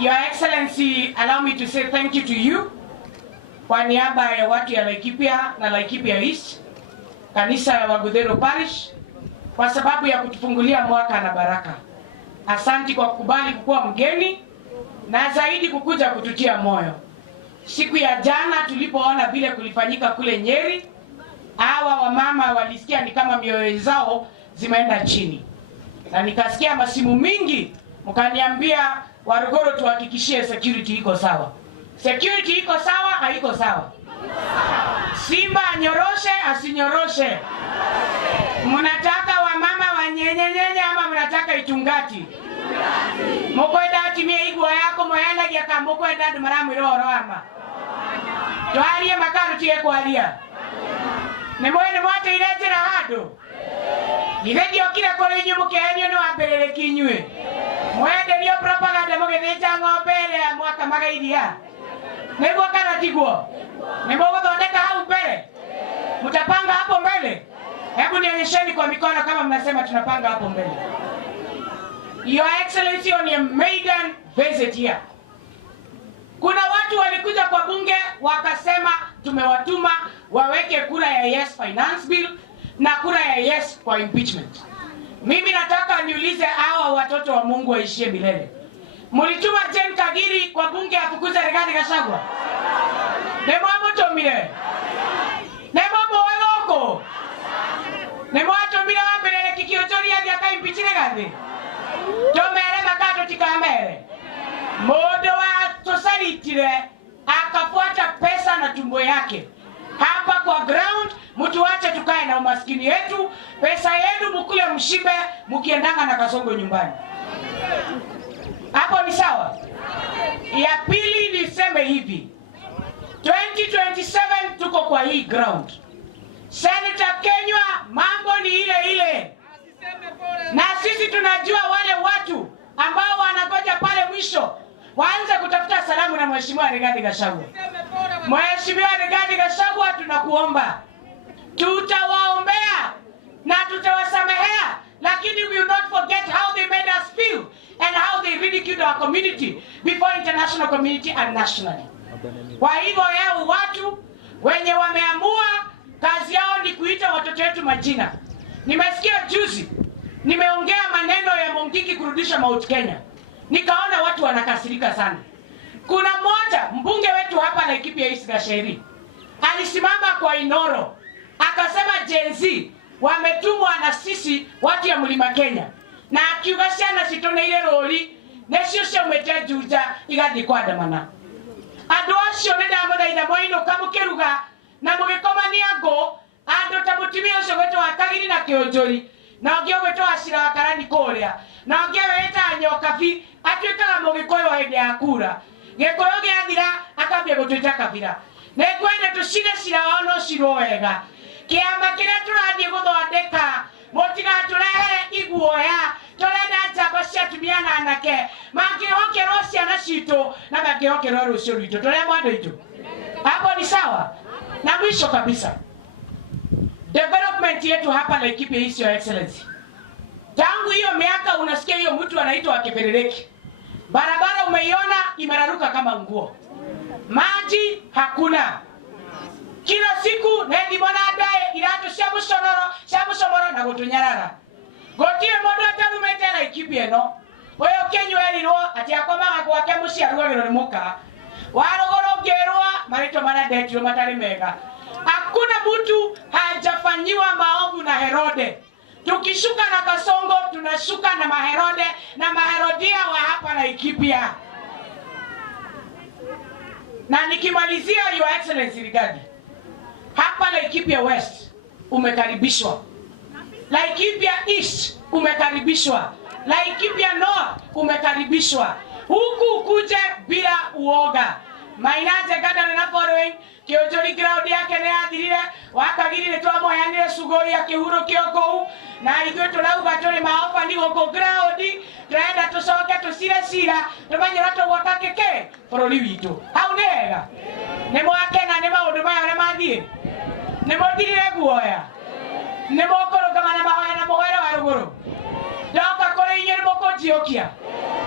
Your Excellency, allow me to say thank you to you kwa niaba ya watu ya Laikipia na Laikipia East, kanisa ya Wagudero Parish, kwa sababu ya kutufungulia mwaka na baraka. Asanti kwa kukubali kukuwa mgeni na zaidi kukuja kututia moyo. Siku ya jana tulipoona vile kulifanyika kule Nyeri, hawa wamama walisikia ni kama mioyo zao zimeenda chini. Na nikasikia masimu mingi mkaniambia Warugoro tuhakikishie security iko sawa. Security iko sawa, haiko sawa? Simba anyoroshe, asinyoroshe? Mnataka wamama wanyenyenyenye ama mnataka itungati? Mukwenda atimie igwa yako moyana gya kamukwenda ndumaramu iroro ama. Twarie makaru tie kwaria. Nemwene mwate iretera hado. Niredio kila kore nyumu kenyo no ambelele kinywe. Mwende liyo propaganda mugetheja ng'ombele ya mwaka magairia. Nebo kana tigwo. Nebo kuthondeka hau mbele. Mutapanga hapo mbele. Hebu nionyesheni kwa mikono kama mnasema tunapanga hapo mbele. Your Excellency, on your maiden visit here, kuna watu walikuja kwa bunge wakasema tumewatuma waweke kura ya yes finance bill na kura ya yes kwa impeachment. Mimi nataka niulize hawa watoto wa Mungu waishie milele. Mulituma Jen Kagiri kwa bunge afukuze Rigathi Gachagua? Nemo amutomire? Nemo mweloko? Nemo atomire wambelele kikiochori ya diaka impeachine Rigathi? Tomere makato tikamere. Modo wa tosalitire akafuata pesa na tumbo yake. Hapa kwa ground mtu wache tukae na umaskini yetu, pesa yenu mkule mshibe mkiendanga na kasongo nyumbani. Hapo ni sawa? Ya pili niseme hivi. 2027 tuko kwa hii ground. Senator Kenywa mambo ni ile ile. Na sisi tunajua wale watu ambao wanangoja pale mwisho waanze kutafuta salamu na Mheshimiwa Rigathi Gachagua. Mheshimiwa Rigathi Gachagua, tunakuomba. Tutawaombea na tutawasamehea, lakini we will not forget how they made us feel and how they ridiculed our community before international community and nationally. Kwa hivyo yao watu wenye wameamua kazi yao ni kuita watoto wetu majina. Nimesikia juzi nimeongea maneno ya Mungiki kurudisha Mount Kenya. Nikaona watu wanakasirika sana. Kuna mmoja mbunge wetu hapa Laikipia East Gacheri alisimama kwa Inoro akasema Gen Z wametumwa na sisi watu ya Mlima Kenya, na akiugasia na sitone ile roli nesio sio metejuja igathi kwandamana. Andu acio nenda muthaitha mwaino kamukiruga na mugikomania ngo andu ta mutimia ucio gwetu Akagiri na Kionjori na ngio gwetu Acira wa Karani kuria na ngio weta Nyokabi atwikaga mugikoyo hende ya kura gikoyo giathira akambia gutwita kabira na kwenda tucire cira ono ciroega kiama kira turathie guthondeka motiga turehere iguoya turenda njamba cia tumia na anake mangihokerwo ciana citu na mangihokerwo rucio rwitu turia mwandu itu. Hapo ni sawa? Na mwisho kabisa, development yetu hapa Laikipia East, Your Excellency, tangu hiyo miaka unasikia hiyo mtu anaitwa Kiberereki. Barabara umeiona imeraruka kama nguo. Maji hakuna. Kila siku nendi mwana adae iratu shamusomoro na gutunyarara. Gotie modu atarumete Laikipia no. Oyo Kenywa eliro ati akoma gwake muciarwa gero ni muka. Warogoro gerwa marito mana detiro matari mega. Hakuna mtu hajafanyiwa maovu na Herode. Tukishuka na Kasongo tunashuka na Maherode na Maherodia wa hapa Laikipia. Na nikimalizia, Your Excellency Rigathi, hapa Laikipia West umekaribishwa, Laikipia East umekaribishwa, Laikipia North umekaribishwa. Huku kuje bila uoga. Mainanze gada na following Kionjori crowd yake ne athirire Wakagiri ne twamoyanire sugoi ya kihuro kioko na ithuĩ turauga turi maofa ni goko crowd turenda tucoke tucire cira tumanyira tugwaka keke bũrũri witũ. Hau nĩ hega? Nĩ mwakena nĩ maũndũ maya ũrĩa mathiĩ? Nĩ mũthirire guoya? Nĩ mũkũrũgama na mahoya na mũhoero wa rũgũrũ? Ndoka kũrĩ inyuĩ nĩ mũkũnjiũkia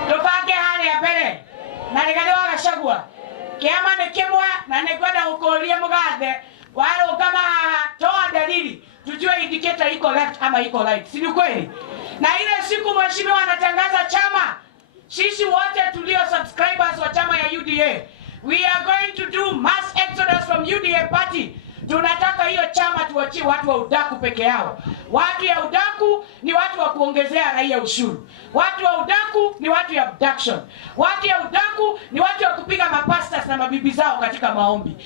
tũbange harĩa mbere na nĩgathiĩ Gachagua kĩama nĩ kĩmwe na nĩkwenda gũkũria mũgathe waro kama toa dalili tujue indicator iko left ama iko right, si kweli? Na ile siku mheshimiwa anatangaza chama, sisi wote tulio subscribers wa chama ya UDA, we are going to do mass exodus from UDA party. Tunataka hiyo chama tuachie watu wa udaku peke yao. Watu ya udaku ni watu wa kuongezea raia ushuru. Watu wa udaku ni watu ya abduction. Watu ya udaku ni watu wa kupiga mapastas na mabibi zao katika maombi.